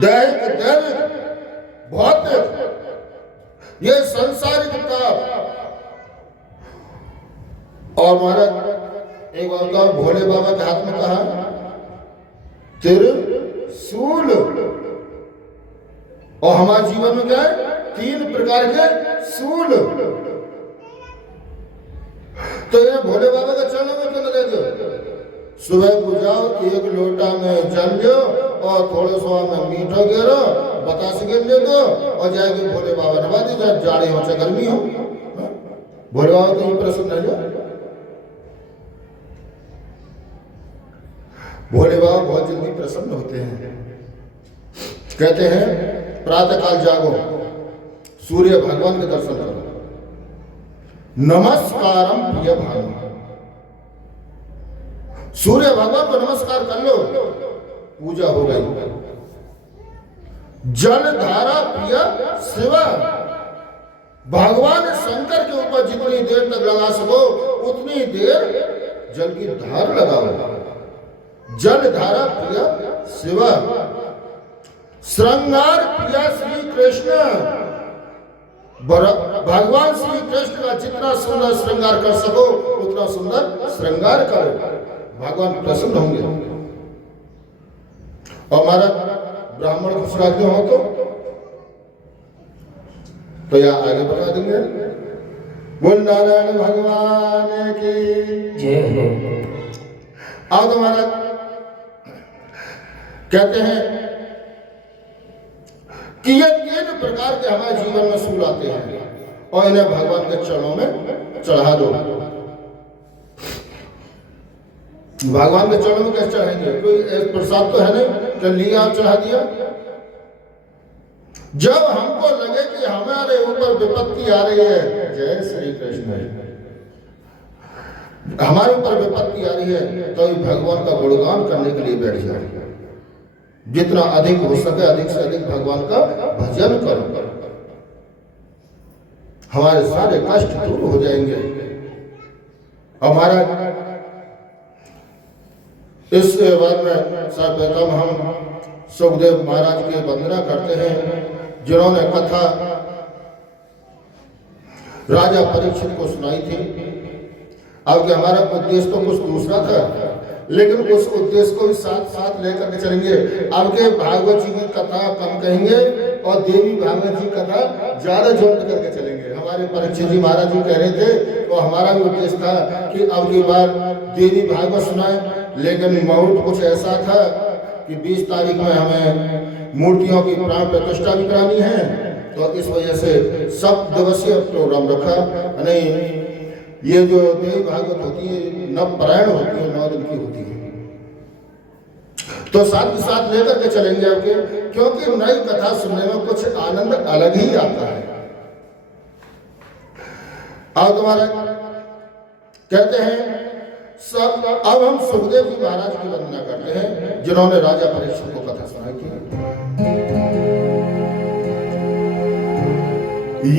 दैहिक दैविक भौतिक ये संसारिक ताप। और महाराज एक बार का भोले बाबा के हाथ में कहा त्रिशूल। और हमारे जीवन में क्या है? 3 प्रकार के सूल। तो ये भोले बाबा के चरणों में क्यों न दे दो? सुबह को जाओ, 1 लोटा में जल लो और थोड़े सो में मीठा गिरो, बतास गिर ले दो और जाएगी भोले बाबा नवा दी जाए, जाड़े हो चाहे गर्मी हो। भोले बाबा तो प्रसन्न है। भोले बाबा बहुत जल्दी प्रसन्न होते हैं। कहते हैं प्रातः काल जागो, सूर्य भगवान के दर्शन करो, नमस्कारम प्रिय भानु। सूर्य भगवान को नमस्कार कर लो, पूजा हो गई। जल धारा प्रिय शिवा, भगवान शंकर के ऊपर जितनी देर तक लगा सको उतनी देर जल की धार लगाओ। जल धारा प्रिय शिवा, श्रृंगार प्रिय श्री कृष्ण। भगवान श्री कृष्ण का जितना सुंदर श्रृंगार कर सको उतना सुंदर श्रृंगार करो, भगवान प्रसन्न होंगे। और हमारा ब्राह्मण खुशराजी हो तो या आगे बढ़ा देंगे। बोल नारायण भगवान की जय हो। अब हमारा कहते हैं कि ये 3 प्रकार के हमारे जीवन में सूल आते हैं और इन्हें भगवान के चरणों में चढ़ा दो। भगवान के चरणों में कैसे चढ़ाएंगे? कोई प्रसाद तो है नहीं कि लिया चढ़ा दिया। जब हमको लगे कि हमारे ऊपर विपत्ति आ रही है, जय श्री कृष्ण, हमारे ऊपर विपत्ति आ रही है तो भगवान का गुणगान करने के लिए बैठ जाए। जितना अधिक हो सके अधिक से अधिक भगवान का भजन करो, हमारे सारे कष्ट दूर हो जाएंगे। हमारा इस बार में सर्वप्रथम हम सुखदेव महाराज की वंदना करते हैं, जिन्होंने कथा राजा परीक्षित को सुनाई थी। अब हमारा उद्देश्य तो कुछ दूसरा था, लेकिन उस उद्देश्य को भी साथ साथ लेकर के चलेंगे। अब के भागवत जी की कथा कम कहेंगे और देवी भागवत जी कथा ज्यादा जोड़ करके चलेंगे। हमारे परीक्षित जी महाराज जी कह रहे थे तो हमारा भी उद्देश्य था कि अब की बार देवी भागवत सुनाए, लेकिन मुहूर्त कुछ ऐसा था कि 20 तारीख में हमें मूर्तियों की प्राण प्रतिष्ठा भी करानी है, तो इस वजह से 7 दिवसीय प्रोग्राम रखा। नहीं, ये जो देवी भागवत होती है नवपरायण होती है, 9 दिन की होती है, तो साथ के साथ लेकर के चलेंगे आपके, क्योंकि नई कथा सुनने में कुछ आनंद अलग ही आता है। अब तुम्हारे कहते हैं सब। अब हम सुखदेव जी महाराज की वंदना करते हैं, जिन्होंने राजा परीक्षित को कथा सुनाई थी।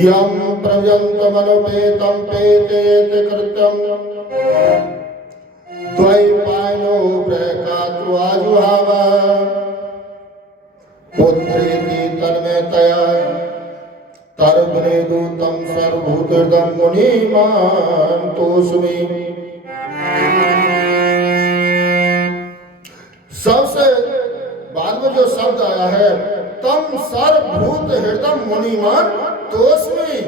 यम प्रव्यंतमनुपेतं पेतेत कृत्यं द्वैपायनो प्रकात्वाजुहाव पुत्रेति तन्मयतया तर्वनेदूतं सर्वभूतहृदं मुनिमान्तोऽस्मि। सबसे बाद में जो शब्द आया है तम सर्वभूत हृदय मुनिमान तोस्मि,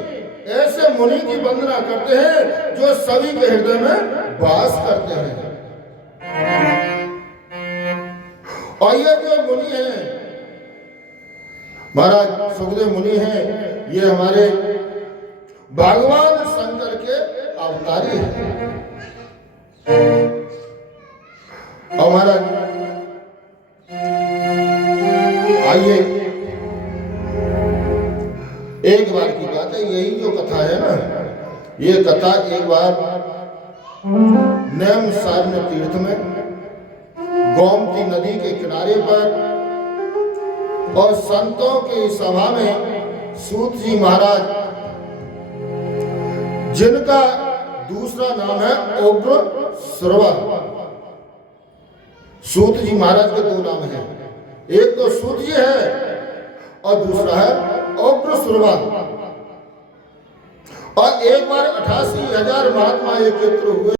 ऐसे मुनि की वंदना करते हैं जो सभी के हृदय में वास करते हैं। और ये जो मुनि हैं महाराज सुखदेव मुनि हैं, ये हमारे भगवान शंकर के अवतारी हैं। और महाराज आइए, एक बार की बात है, यही जो कथा है ना, ये कथा एक बार नैमिषारण्य तीर्थ में गोमती नदी के किनारे पर और संतों की सभा में सूत जी महाराज, जिनका दूसरा नाम है उग्र श्रवा, सूत जी महाराज के 2 नाम हैं, एक तो सूर्य है और दूसरा है उग्र सुरवा। और एक बार 88,000 महात्मा एकत्र हुए।